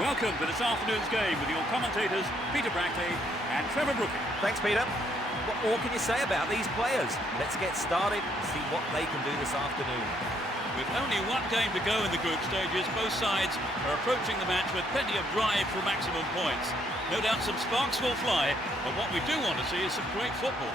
Welcome to this afternoon's game with your commentators, Peter Brackley and Trevor Brooking. Thanks, Peter. What more can you say about these players? Let's get started and see what they can do this afternoon. With only one game to go in the group stages, both sides are approaching the match with plenty of drive for maximum points. No doubt some sparks will fly, but what we do want to see is some great football.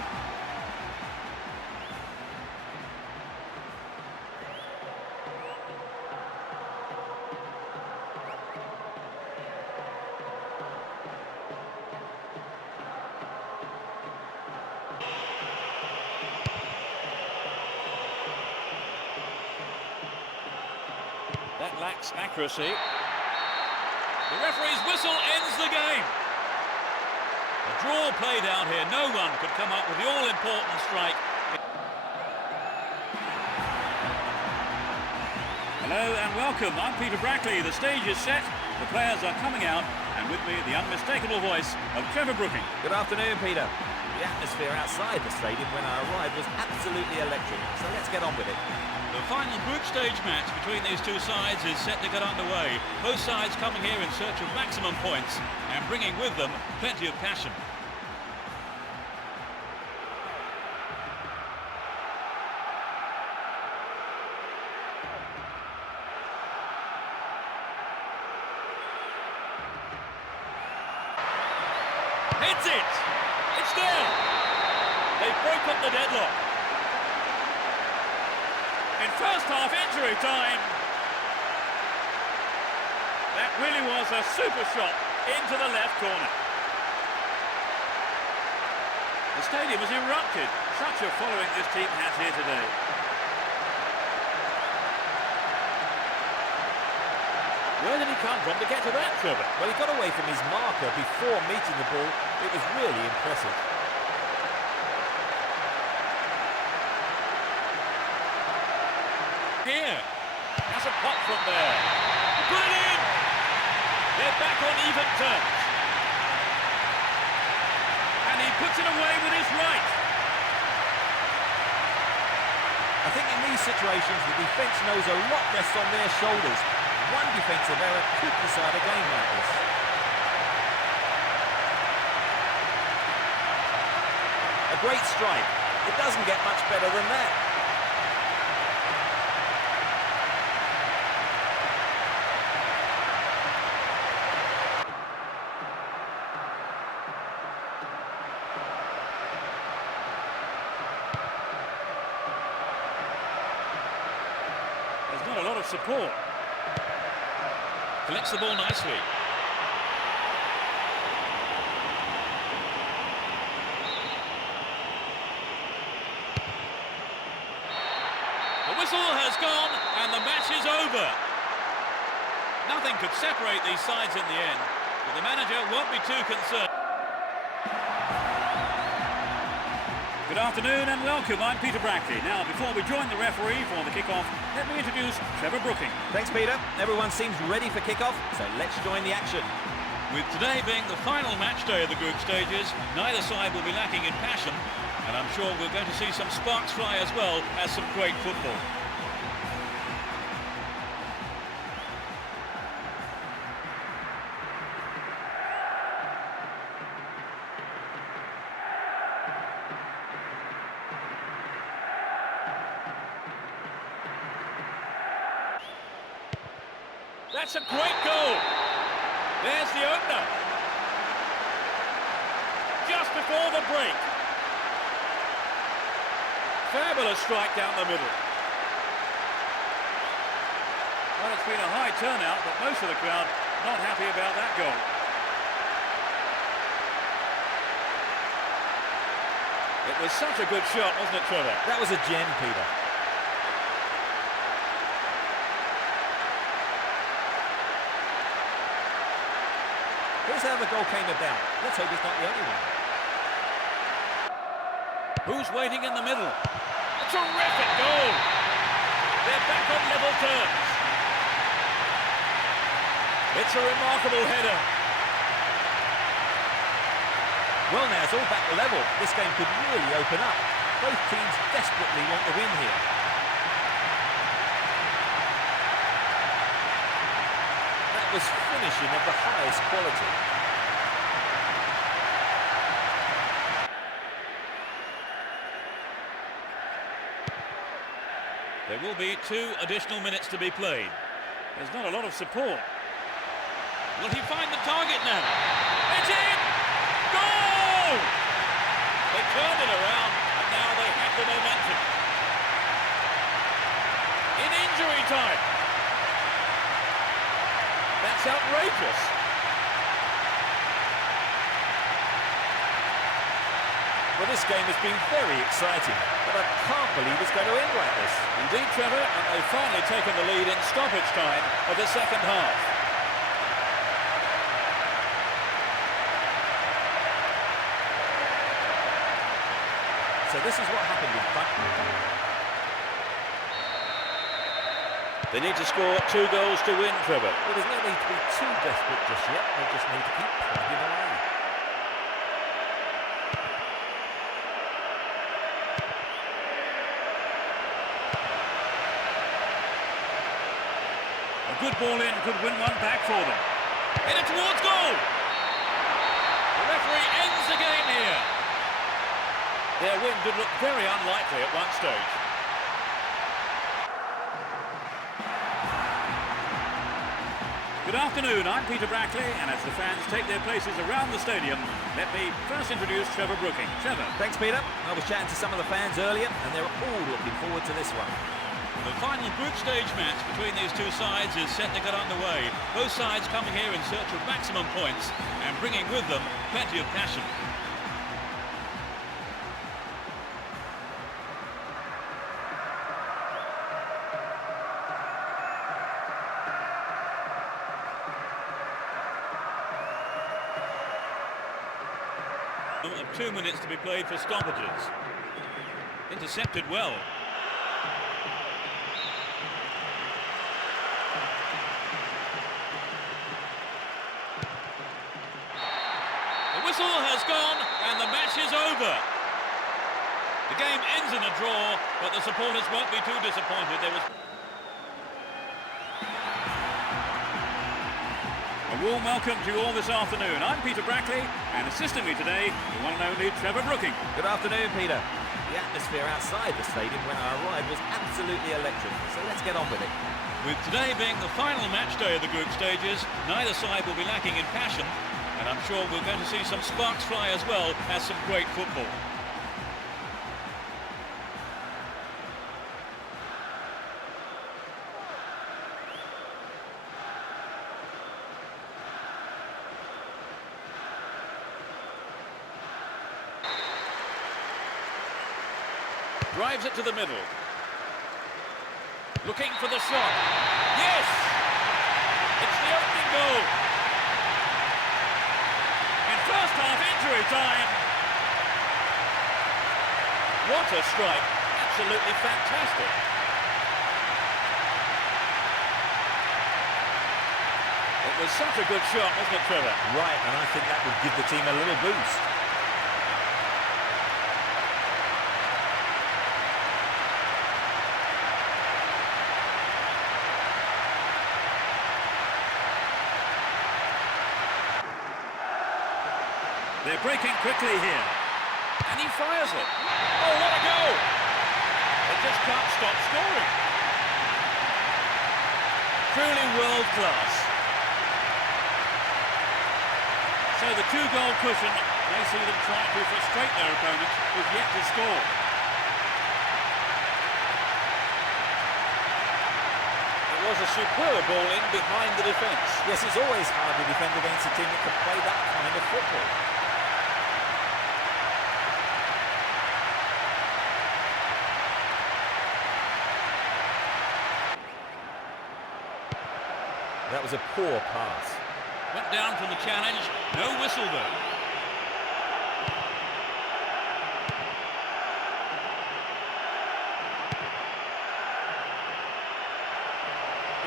That lacks accuracy. The referee's whistle ends the game. A draw played out here. No one could come up with the all-important strike. Hello and welcome. I'm Peter Brackley. The stage is set. The players are coming out. And with me, the unmistakable voice of Trevor Brooking. Good afternoon, Peter. The atmosphere outside the stadium when I arrived was absolutely electric. So let's get on with it. The final group stage match between these two sides is set to get underway. Both sides coming here in search of maximum points and bringing with them plenty of passion. Hits it! It's there! They've broken the deadlock. In first half injury time. That really was a super shot into the left corner. The stadium has erupted. Such a following this team has here today. Where did he come from to get to that, Trevor? Well, he got away from his marker before meeting the ball. It was really impressive. Here, has a pot from there. Put it in! They're back on even terms. And he puts it away with his right. I think in these situations, the defence knows a lot rests on their shoulders. One defensive error could decide a game like this. A great strike. It doesn't get much better than that. There's not a lot of support. Collects the ball nicely. The whistle has gone and the match is over. Nothing could separate these sides in the end, but the manager won't be too concerned. Good afternoon and welcome. I'm Peter Brackley. Now, before we join the referee for the kick-off, let me introduce Trevor Brooking. Thanks, Peter. Everyone seems ready for kick-off, so let's join the action. With today being the final match day of the group stages, neither side will be lacking in passion, and I'm sure we're going to see some sparks fly as well as some great football. That's a great goal. There's the opener. Just before the break. Fabulous strike down the middle. Well, it's been a high turnout, but most of the crowd not happy about that goal. It was such a good shot, wasn't it, Trevor? That was a gem, Peter. Here's how the goal came about. Let's hope he's not the only one. Who's waiting in the middle? A terrific goal! They're back on level terms. It's a remarkable header. Well, now it's all back to level. This game could really open up. Both teams desperately want the win here. was finishing of the highest quality. There will be 2 additional minutes to be played. There's not a lot of support. Will he find the target now? It's in! Goal! They turned it around, and now they have the momentum. In injury time. That's outrageous. Well, this game has been very exciting, but I can't believe it's going to end like this. Indeed, Trevor, and they've finally taken the lead in stoppage time of the second half. So this is what happened in front. They need to score 2 goals to win, Trevor. Well, there's no need to be too desperate just yet. They just need to keep plugging away. A good ball in could win one back for them. Headed towards goal. The referee ends the game here. Their win did look very unlikely at one stage. Good afternoon, I'm Peter Brackley, and as the fans take their places around the stadium, let me first introduce Trevor Brooking. Trevor. Thanks, Peter. I was chatting to some of the fans earlier, and they're all looking forward to this one. The final group stage match between these 2 sides is set to get underway. Both sides coming here in search of maximum points and bringing with them plenty of passion. Of 2 minutes to be played for stoppages. Intercepted well. The whistle has gone and the match is over. The game ends in a draw, but the supporters won't be too disappointed. There was A warm welcome to you all this afternoon. I'm Peter Brackley, and assisting me today, the one and only Trevor Brooking. Good afternoon, Peter. The atmosphere outside the stadium when I arrived was absolutely electric, so let's get on with it. With today being the final match day of the group stages, neither side will be lacking in passion, and I'm sure we're going to see some sparks fly as well as some great football. Drives it to the middle. Looking for the shot. Yes! It's the opening goal. In first half injury time. What a strike. Absolutely fantastic. It was such a good shot, wasn't it, Trevor? Right, and I think that would give the team a little boost. They're breaking quickly here. And he fires it. Oh, what a goal! They just can't stop scoring. Truly world class. So the 2-goal cushion may see them trying to frustrate their opponent, who've yet to score. It was a superb ball in behind the defence. Yes, it's always hard to defend against a team that can play that kind of football. That was a poor pass. Went down from the challenge. No whistle though.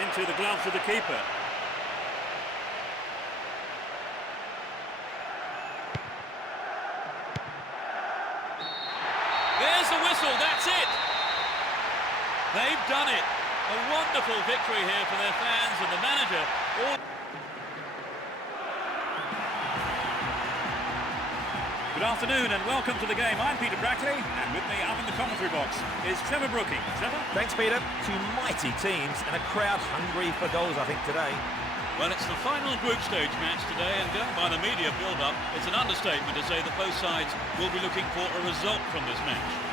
Into the gloves of the keeper. There's the whistle, that's it! They've done it. A wonderful victory here for their fans and the manager. All Good afternoon and welcome to the game. I'm Peter Brackley, and with me up in the commentary box is Trevor Brooking. Trevor? Thanks, Peter. Two mighty teams and a crowd hungry for goals, I think, today. Well, it's the final group stage match today, and going by the media build-up, it's an understatement to say that both sides will be looking for a result from this match.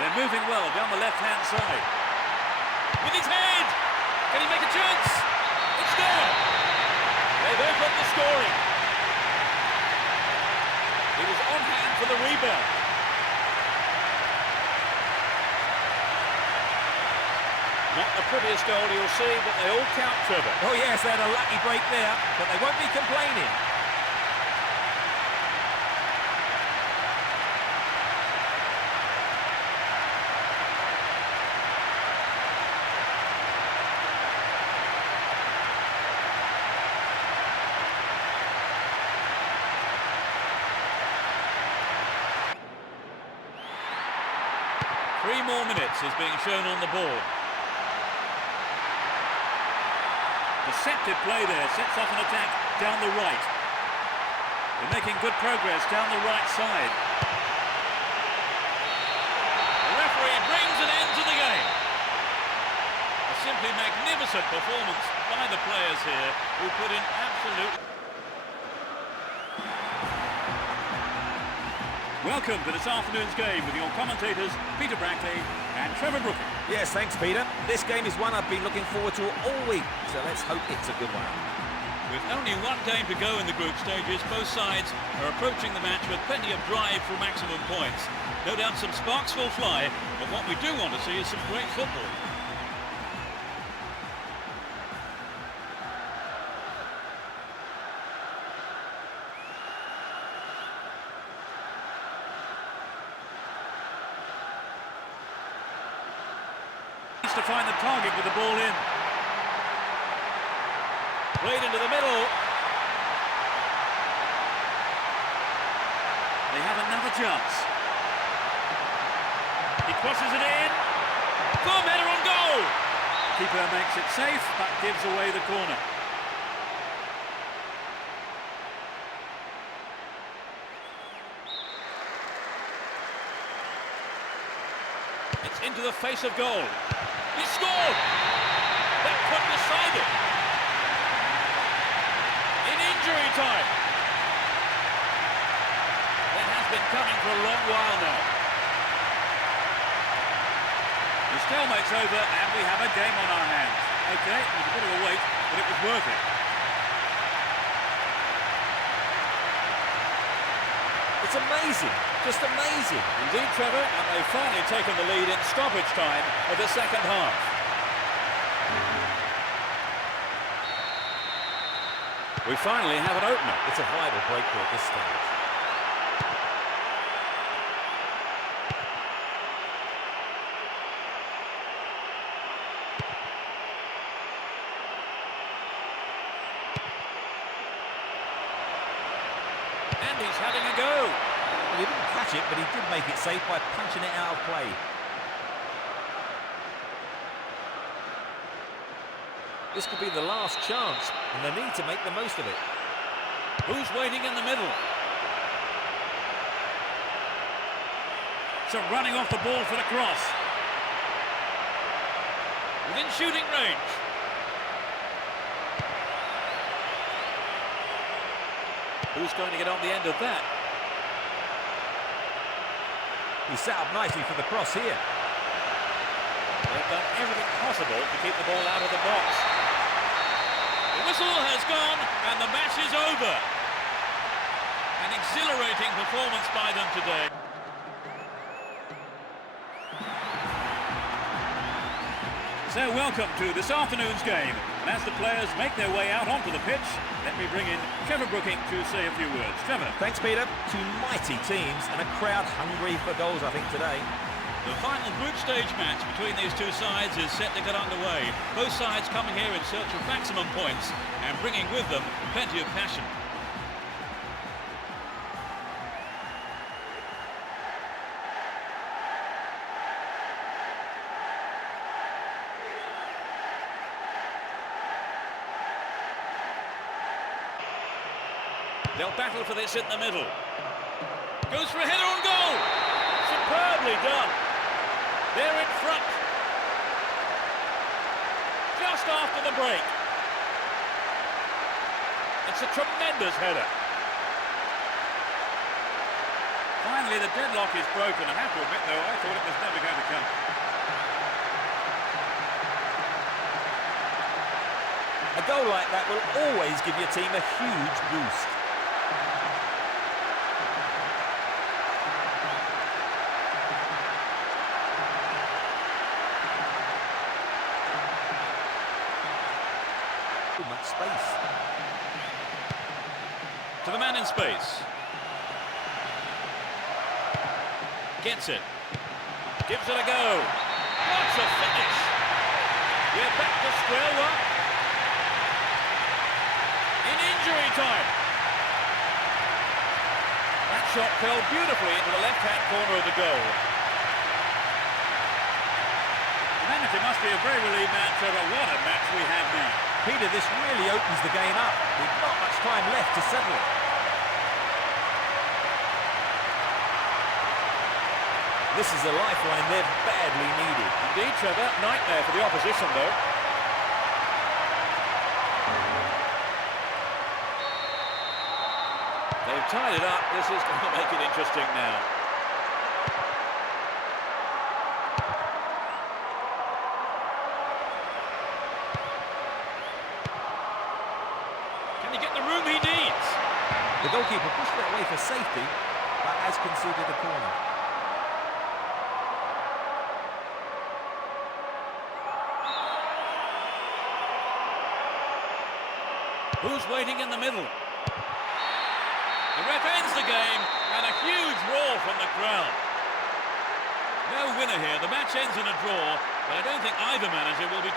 They're moving well down the left-hand side. With his head! Can he make a chance? It's there! They've opened the scoring. He was on hand for the rebound. Not the prettiest goal you'll see, but they all count, Trevor. Oh yes, they had a lucky break there, but they won't be complaining. Three more minutes is being shown on the board. Deceptive play there, sets off an attack down the right. They're making good progress down the right side. The referee brings an end to the game. A simply magnificent performance by the players here, who put in absolute... Welcome to this afternoon's game with your commentators Peter Brackley and Trevor Brooking. Yes, thanks, Peter. This game is one I've been looking forward to all week, so let's hope it's a good one. With only one game to go in the group stages, both sides are approaching the match with plenty of drive for maximum points. No doubt some sparks will fly, but what we do want to see is some great football. To find the target with the ball in. Played into the middle. They have another chance. He crosses it in. Boom, header on goal. Keeper makes it safe, but gives away the corner. It's into the face of goal. He scored! That could decide it. In injury time. That has been coming for a long while now. The stalemate's over and we have a game on our hands. Okay, it was a bit of a wait, but it was worth it. It's amazing, just amazing. Indeed, Trevor, and they've finally taken the lead in stoppage time of the second half. We finally have an opener. It's a vital breakthrough at this stage. And he's having a go. Well, he didn't catch it, but he did make it safe by punching it out of play. This could be the last chance, and they need to make the most of it. Who's waiting in the middle? So running off the ball for the cross. Within shooting range. Who's going to get on the end of that? He set up nicely for the cross here. They've done everything possible to keep the ball out of the box. The whistle has gone and the match is over. An exhilarating performance by them today. So welcome to this afternoon's game. And as the players make their way out onto the pitch, let me bring in Trevor Brooking to say a few words. Trevor. Thanks, Peter. Two mighty teams and a crowd hungry for goals, I think, today. The final group stage match between these two sides is set to get underway. Both sides coming here in search of maximum points and bringing with them plenty of passion. They'll battle for this in the middle. Goes for a header on goal. Superbly done. They're in front. Just after the break. It's a tremendous header. Finally, the deadlock is broken. I have to admit, though, I thought it was never going to come. A goal like that will always give your team a huge boost. Too much space. To the man in space. Gets it. Gives it a go. What a finish. We're back to square one. In injury time. That shot fell beautifully into the left-hand corner of the goal. The manager must be a very relieved man, Trevor. What a match we have now. Peter, this really opens the game up. With not much time left to settle it. This is a lifeline they've badly needed. Indeed, Trevor. Nightmare for the opposition, though. They've tied it up. This is going to make it interesting now. Can he get the room he needs? The goalkeeper pushed it away for safety, but has conceded a corner. Who's waiting in the middle? The ref ends the game, and a huge roar from the crowd. No winner here. The match ends in a draw, but I don't think either manager will be...